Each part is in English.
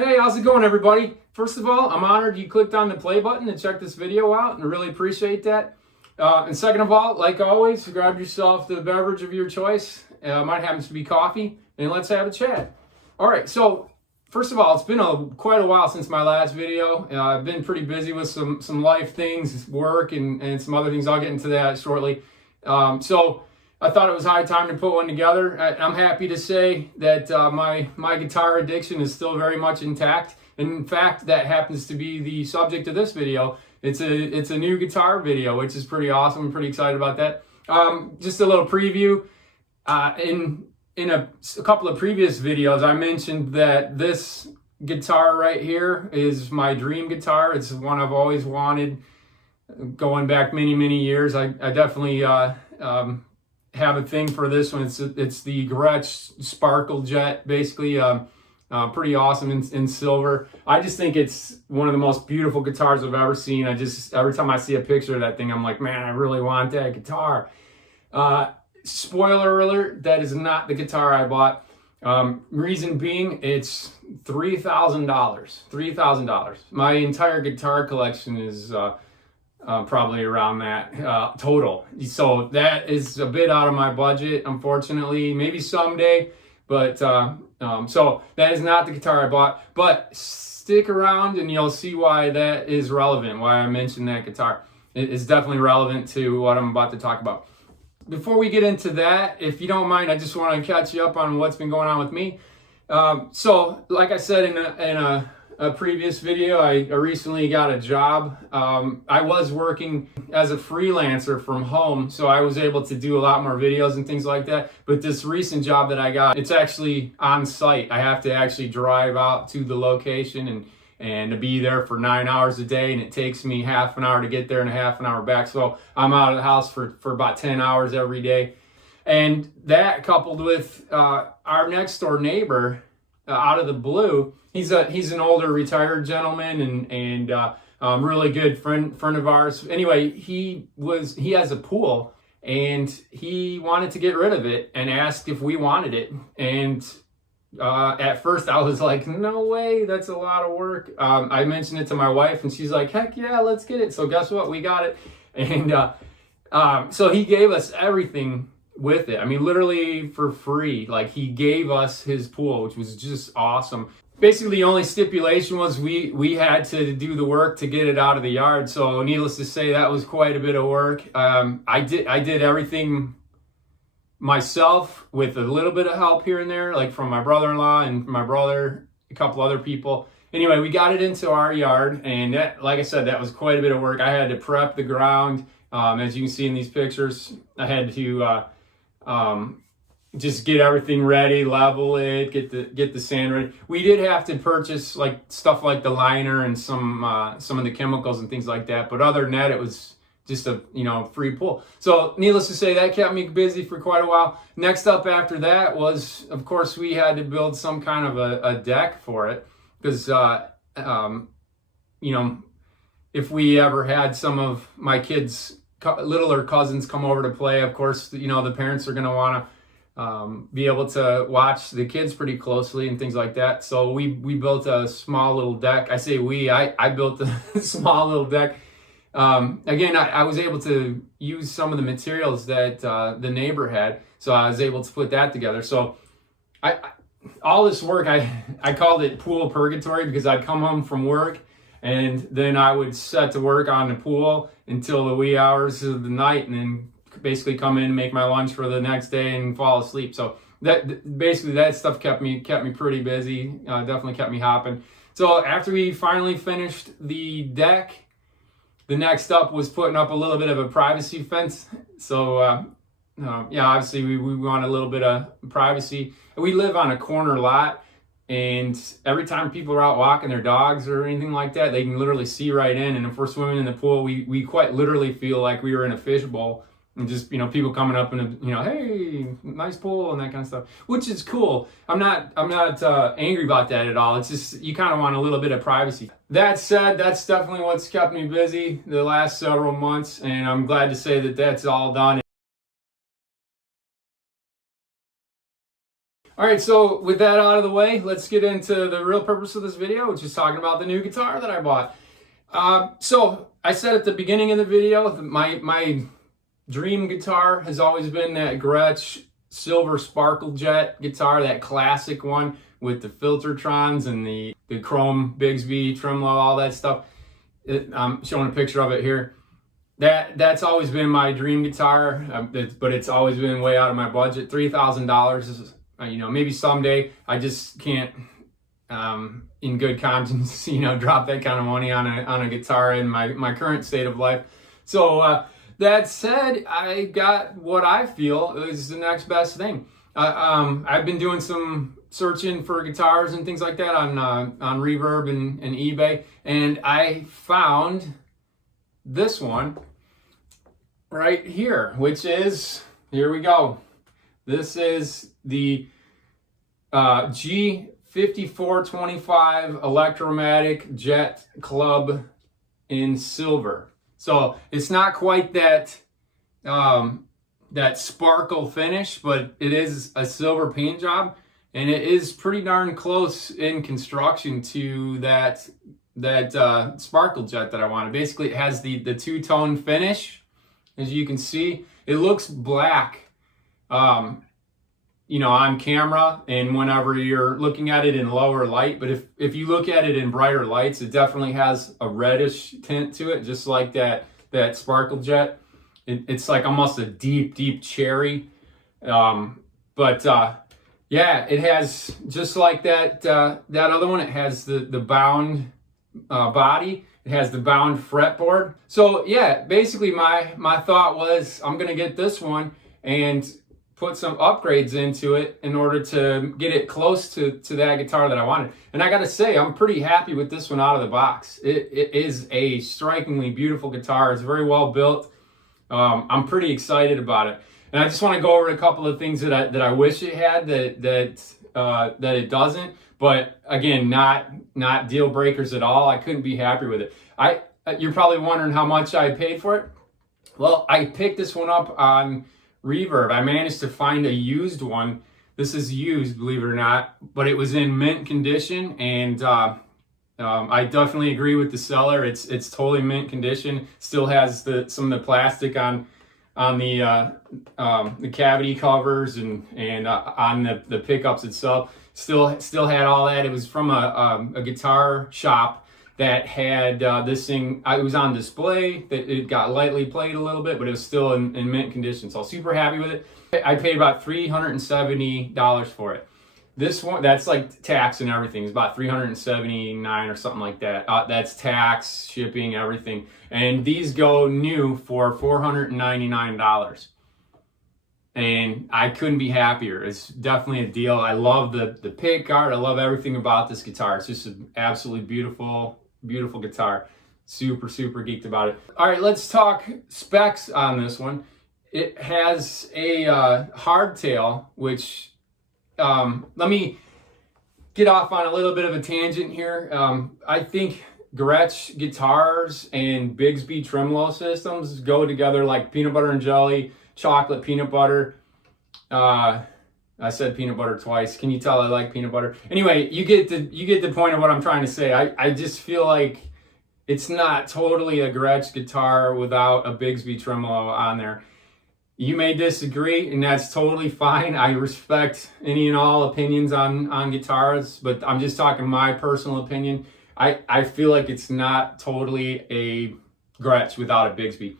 Hey, how's it going, everybody? First of all, I'm honored you clicked on the play button to check this video out, and I really appreciate that. And second of all, like always, grab yourself the beverage of your choice. Mine happens to be coffee, and let's have a chat. All right, so first of all, it's been quite a while since my last video. I've been pretty busy with some life things, work, and some other things. I'll get into that shortly. So I thought it was high time to put one together. I'm happy to say that my guitar addiction is still very much intact. And in fact, that happens to be the subject of this video. It's a new guitar video, which is pretty awesome. I'm pretty excited about that. Just a little preview. In a couple of previous videos, I mentioned that this guitar right here is my dream guitar. It's one I've always wanted, going back many years. I definitely have a thing for this one. It's the Gretsch Sparkle Jet, basically. Pretty awesome in silver. I just think it's one of the most beautiful guitars I've ever seen. Every time I see a picture of that thing, I'm like, man, I really want that guitar. Spoiler alert, that is not the guitar I bought. Reason being, it's $3,000. $3,000. My entire guitar collection is probably around that total. So that is a bit out of my budget, unfortunately. Maybe someday, but so that is not the guitar I bought. But stick around and you'll see why that is relevant, why I mentioned that guitar. It is definitely relevant to what I'm about to talk about. Before we get into that, if you don't mind, I just want to catch you up on what's been going on with me. So like I said in a previous video, I recently got a job. I was working as a freelancer from home, so I was able to do a lot more videos and things like that. But this recent job that I got, it's actually on site. I have to actually drive out to the location and to be there for 9 hours a day, and it takes me half an hour to get there and a half an hour back. So I'm out of the house for about 10 hours every day. And that, coupled with our next door neighbor, out of the blue, he's an older retired gentleman and really good friend of ours. Anyway, he has a pool, and he wanted to get rid of it and asked if we wanted it. And at first I was like, no way, that's a lot of work. I mentioned it to my wife, and she's like, heck yeah, let's get it. So guess what? We got it. And so he gave us everything with it. I mean, literally for free. Like, he gave us his pool, which was just awesome. Basically, the only stipulation was we had to do the work to get it out of the yard. So needless to say, that was quite a bit of work. I did everything myself with a little bit of help here and there, like from my brother-in-law and my brother, a couple other people. Anyway, we got it into our yard, and that, like I said, that was quite a bit of work. I had to prep the ground. As you can see in these pictures, I had to just get everything ready, level it, get the sand ready. We did have to purchase like stuff like the liner and some of the chemicals and things like that. But other than that, it was just a free pool. So needless to say, that kept me busy for quite a while. Next up after that was, of course, we had to build some kind of a deck for it, because if we ever had some of my kids' littler cousins come over to play, of course, the parents are going to want to be able to watch the kids pretty closely and things like that. So we built a small little deck. I say I built a small little deck. Again, I was able to use some of the materials that the neighbor had, so I was able to put that together. So all this work, I called it pool purgatory, because I'd come home from work and then I would set to work on the pool until the wee hours of the night, and then basically come in and make my lunch for the next day and fall asleep. So that stuff kept me pretty busy. Definitely kept me hopping. So after we finally finished the deck, the next up was putting up a little bit of a privacy fence. So obviously we want a little bit of privacy. We live on a corner lot, and every time people are out walking their dogs or anything like that, they can literally see right in. And if we're swimming in the pool, we quite literally feel like we were in a fishbowl, and just people coming up and hey, nice pool and that kind of stuff, which is cool. I'm not angry about that at all. It's just you kind of want a little bit of privacy. That said, that's definitely what's kept me busy the last several months, and I'm glad to say that that's all done. All right, so with that out of the way, let's get into the real purpose of this video, which is talking about the new guitar that I bought. So I said at the beginning of the video that my dream guitar has always been that Gretsch Silver Sparkle Jet guitar, that classic one with the Filtertrons and the chrome Bigsby tremolo, all that stuff. I'm showing a picture of it here. That's always been my dream guitar, but it's always been way out of my budget. $3,000 is, maybe someday. I just can't, in good conscience, drop that kind of money on a guitar in my current state of life. So that said, I got what I feel is the next best thing. I've been doing some searching for guitars and things like that on Reverb and eBay, and I found this one right here, which is, here we go. This is the G5425 Electromatic Jet Club in silver. So it's not quite that that sparkle finish, but it is a silver paint job, and it is pretty darn close in construction to that sparkle jet that I wanted. Basically, it has the two-tone finish, as you can see. It looks black, on camera and whenever you're looking at it in lower light. But if you look at it in brighter lights, it definitely has a reddish tint to it, just like that sparkle jet. It's like almost a deep cherry. Yeah, it has, just like that other one, it has the bound body. It has the bound fretboard. So yeah, basically my thought was, I'm gonna get this one and put some upgrades into it in order to get it close to that guitar that I wanted. And I gotta say, I'm pretty happy with this one out of the box. It is a strikingly beautiful guitar. It's very well built. I'm pretty excited about it. And I just want to go over a couple of things that I wish it had that it doesn't. But again, not deal breakers at all. I couldn't be happier with it. You're probably wondering how much I paid for it. Well, I picked this one up on Reverb. I managed to find a used one. This is used, believe it or not, but it was in mint condition, and I definitely agree with the seller. It's totally mint condition. Still has some of the plastic on the cavity covers and on the pickups itself. Still had all that. It was from a guitar shop that had this thing. It was on display. That it got lightly played a little bit, but it was still in mint condition. So I was super happy with it. I paid about $370 for it. This one, that's like tax and everything, is about $379 or something like that. That's tax, shipping, everything. And these go new for $499. And I couldn't be happier. It's definitely a deal. I love the pick art. I love everything about this guitar. It's just an absolutely beautiful guitar. Super geeked about it. All right, let's talk specs on this one. It has a hardtail, which let me get off on a little bit of a tangent here. I think Gretsch guitars and Bigsby tremolo systems go together like peanut butter and jelly, chocolate peanut butter. I said peanut butter twice. Can you tell I like peanut butter? Anyway, you get the point of what I'm trying to say. I just feel like it's not totally a Gretsch guitar without a Bigsby tremolo on there. You may disagree, and that's totally fine. I respect any and all opinions on guitars, but I'm just talking my personal opinion. I feel like it's not totally a Gretsch without a Bigsby.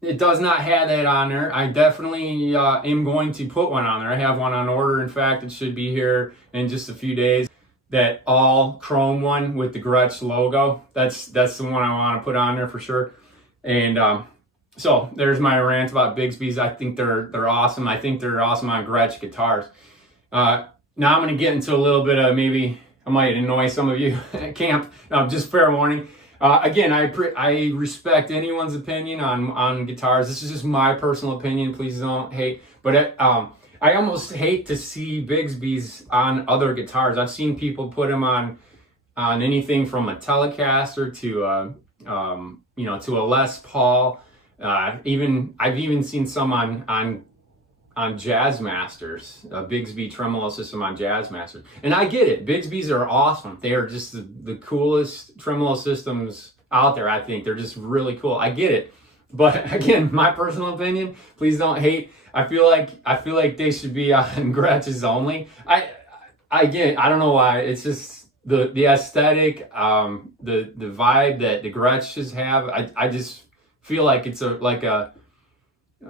It does not have that on there. I definitely am going to put one on there. I have one on order. In fact, it should be here in just a few days. That all chrome one with the Gretsch logo. That's the one I want to put on there for sure. And so there's my rant about Bigsby's. I think they're awesome. I think they're awesome on Gretsch guitars. Now I'm going to get into a little bit of, maybe I might annoy some of you at camp. Just fair warning. Again, I respect anyone's opinion on guitars. This is just my personal opinion. Please don't hate. But I almost hate to see Bigsby's on other guitars. I've seen people put them on anything from a Telecaster to to a Les Paul. I've even seen some on Jazzmasters, a Bigsby tremolo system on Jazzmasters. And I get it. Bigsby's are awesome. They are just the coolest tremolo systems out there, I think. They're just really cool. I get it. But again, my personal opinion, please don't hate. I feel like they should be on Gretsch's only. I don't know why. It's just the aesthetic, the vibe that the Gretsch's have. I just feel like it's a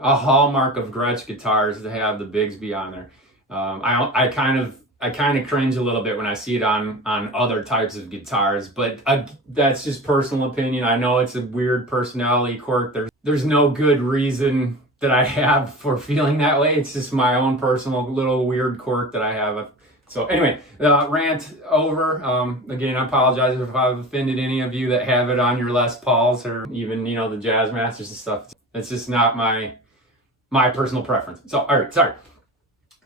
hallmark of Gretsch guitars to have the Bigsby on there. I kind of cringe a little bit when I see it on other types of guitars, but that's just personal opinion. I know it's a weird personality quirk. There's no good reason that I have for feeling that way. It's just my own personal little weird quirk that I have. So anyway, rant over. Again, I apologize if I've offended any of you that have it on your Les Pauls or even, the Jazzmasters and stuff. It's just not my personal preference. So, all right, sorry.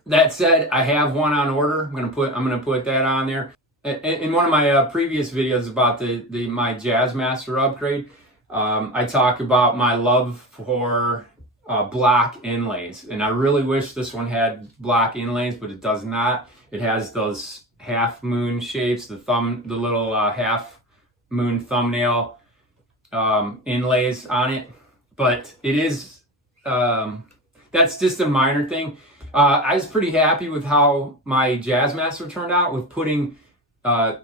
That said, I have one on order. I'm gonna put that on there. In one of my previous videos about my Jazzmaster upgrade, I talk about my love for block inlays, and I really wish this one had block inlays, but it does not. It has those half moon shapes, the little half moon thumbnail inlays on it, but it is. That's just a minor thing. I was pretty happy with how my Jazzmaster turned out with putting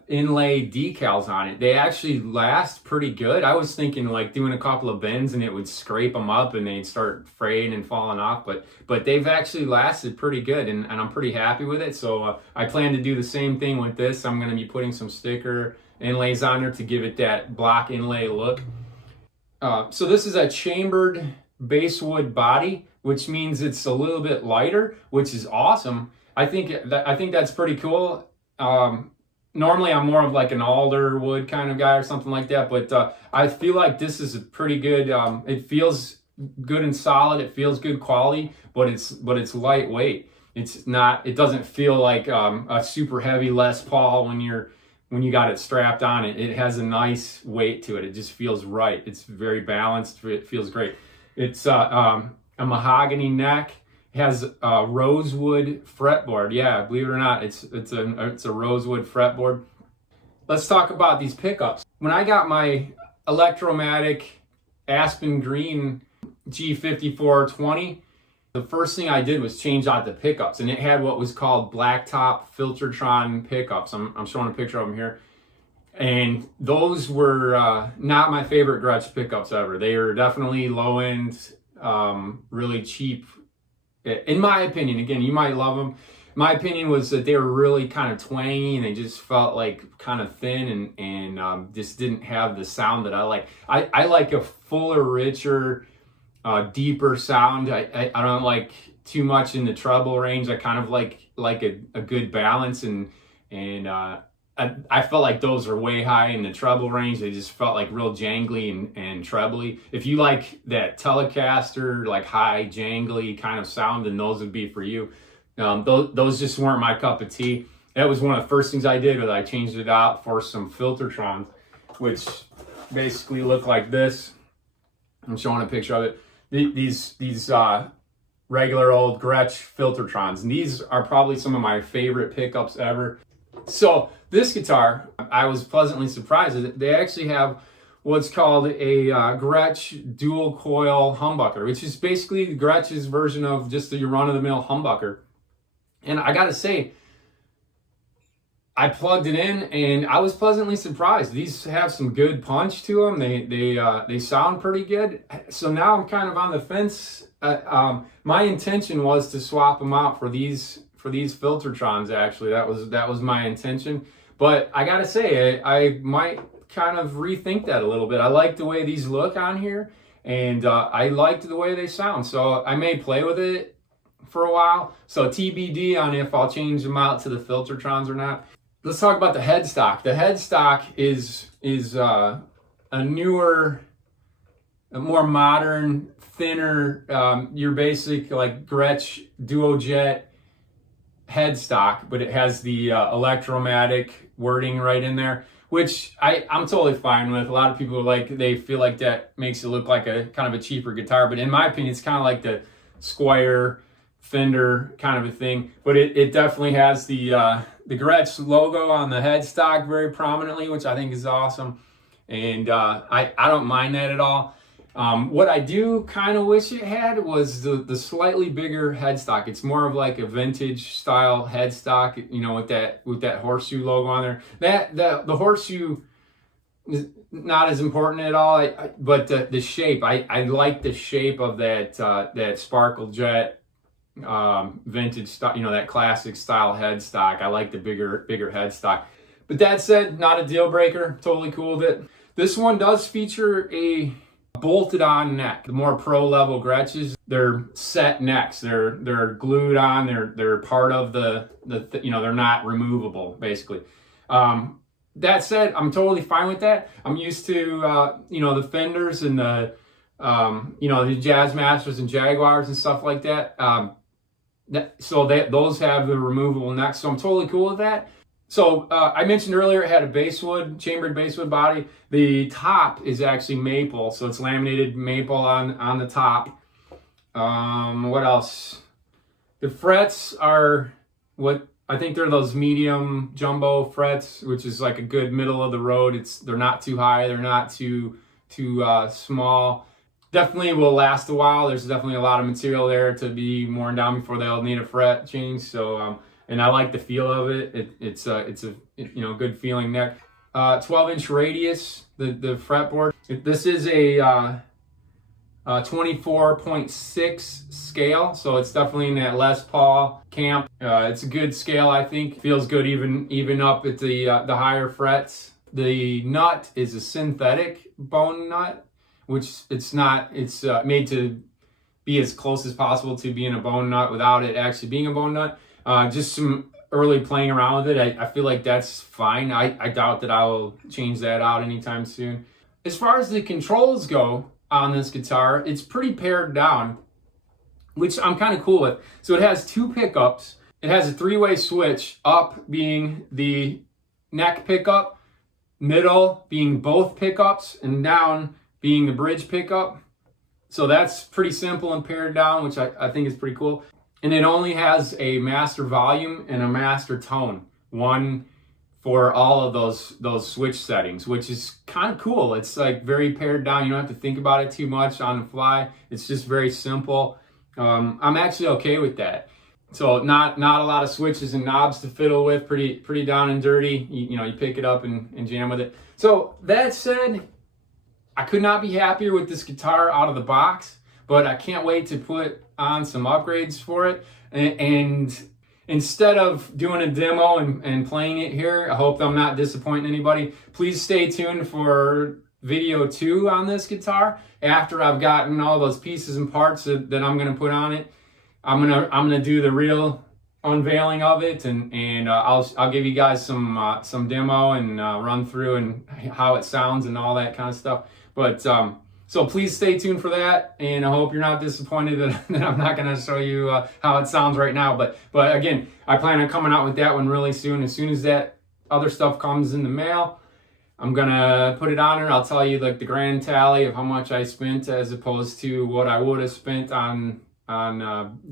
inlay decals on it. They actually last pretty good. I was thinking like doing a couple of bends and it would scrape them up and they'd start fraying and falling off, but they've actually lasted pretty good, and I'm pretty happy with it. So I plan to do the same thing with this. I'm going to be putting some sticker inlays on there to give it that block inlay look. So this is a chambered basswood body, which means it's a little bit lighter, which is awesome. I think that's pretty cool. Normally I'm more of like an alder wood kind of guy or something like that, but I feel like this is a pretty good. It feels good and solid. It feels good quality, but it's lightweight. It doesn't feel like a super heavy Les Paul when you got it strapped on it. It has a nice weight to it. It just feels right. It's very balanced. It feels great. It's a mahogany neck. It has a rosewood fretboard. Yeah, believe it or not, it's a rosewood fretboard. Let's talk about these pickups. When I got my Electromatic Aspen Green G5420, the first thing I did was change out the pickups, and it had what was called blacktop Filtertron pickups. I'm showing a picture of them here. And those were not my favorite Gretsch pickups ever. They are definitely low end, really cheap. In my opinion, again, you might love them. My opinion was that they were really kind of twangy and they just felt like kind of thin and just didn't have the sound that I like. I like a fuller, richer, deeper sound. I don't like too much in the treble range. I kind of like a good balance, and I felt like those were way high in the treble range. They just felt like real jangly and trebly. If you like that Telecaster, like high jangly kind of sound, then those would be for you. Those just weren't my cup of tea. That was one of the first things I did, was I changed it out for some Filtertrons, which basically look like this. I'm showing a picture of it. These regular old Gretsch Filtertrons, and these are probably some of my favorite pickups ever. So this guitar, I was pleasantly surprised that they actually have what's called a Gretsch dual coil humbucker, which is basically Gretsch's version of just your run-of-the-mill humbucker. And I gotta say, I plugged it in and I was pleasantly surprised. These have some good punch to them. They sound pretty good. So now I'm kind of on the fence. My intention was to swap them out for these Filtertrons. Actually, that was my intention. But I gotta say, I might kind of rethink that a little bit. I like the way these look on here, and I liked the way they sound. So I may play with it for a while. So TBD on if I'll change them out to the Filtertrons or not. Let's talk about the headstock. The headstock is a newer, a more modern, thinner, your basic like Gretsch Duojet headstock, but it has the Electromatic wording right in there, which I'm totally fine with. A lot of people they feel like that makes it look like a kind of a cheaper guitar, but in my opinion, it's kind of like the Squier Fender kind of a thing, but it definitely has the Gretsch logo on the headstock very prominently, which I think is awesome, and I don't mind that at all. What I do kind of wish it had was the slightly bigger headstock. It's more of like a vintage style headstock, with that horseshoe logo on there. The horseshoe is not as important at all, but the shape. I like the shape of that Sparkle Jet vintage style, that classic style headstock. I like the bigger headstock. But that said, not a deal breaker. Totally cool with it. This one does feature a bolted on neck. The more pro level Gretsches, they're set necks. They're glued on. They're part of the they're not removable basically. That said, I'm totally fine with that. I'm used to the Fenders and the Jazzmasters and Jaguars and stuff like that. Those have the removable necks, so I'm totally cool with that. So I mentioned earlier it had a chambered basswood body. The top is actually maple, so it's laminated maple on the top. What else? The frets are what I think they're those medium jumbo frets, which is like a good middle of the road. They're not too high, they're not too small. Definitely will last a while. There's definitely a lot of material there to be worn down before they'll need a fret change. So and I like the feel of it. It's a good feeling neck. 12-inch radius, the fretboard. This is a 24.6 scale, so it's definitely in that Les Paul camp. It's a good scale, I think. Feels good even up at the higher frets. The nut is a synthetic bone nut, which it's not. It's made to be as close as possible to being a bone nut without it actually being a bone nut. Just some early playing around with it. I feel like that's fine. I doubt that I will change that out anytime soon. As far as the controls go on this guitar, it's pretty pared down, which I'm kind of cool with. So it has two pickups. It has a three-way switch, up being the neck pickup, middle being both pickups, and down being the bridge pickup. So that's pretty simple and pared down, which I think is pretty cool. And it only has a master volume and a master tone, one for all of those switch settings, which is kind of cool. It's like very pared down. You don't have to think about it too much on the fly. It's just very simple. I'm actually okay with that. So not a lot of switches and knobs to fiddle with. Pretty down and dirty. You pick it up and jam with it. So that said, I could not be happier with this guitar out of the box, but I can't wait to put on some upgrades for it. And instead of doing a demo and playing it here, I hope I'm not disappointing anybody. Please stay tuned for video 2 on this guitar. After I've gotten all those pieces and parts that I'm gonna put on it, I'm gonna do the real unveiling of it, and I'll give you guys some demo and run through and how it sounds and all that kind of stuff. But so please stay tuned for that, and I hope you're not disappointed that I'm not going to show you how it sounds right now. But again, I plan on coming out with that one really soon. As soon as that other stuff comes in the mail, I'm going to put it on there. I'll tell you like the grand tally of how much I spent as opposed to what I would have spent on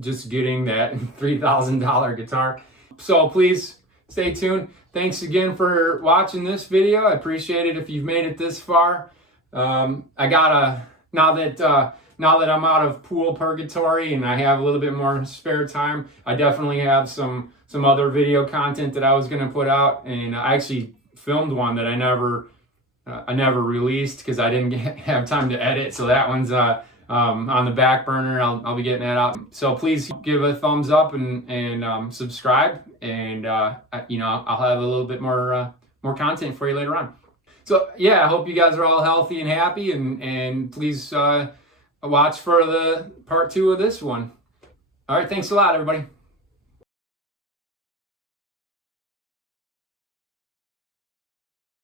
just getting that $3,000 guitar. So please stay tuned. Thanks again for watching this video. I appreciate it if you've made it this far. I gotta, now that I'm out of pool purgatory and I have a little bit more spare time, I definitely have some other video content that I was gonna put out, and I actually filmed one that I never released because I didn't have time to edit. So that one's on the back burner. I'll be getting that out. So please give a thumbs up and subscribe, and I'll have a little bit more content for you later on. So yeah, I hope you guys are all healthy and happy, and please watch for the part 2 of this one. All right, thanks a lot, everybody.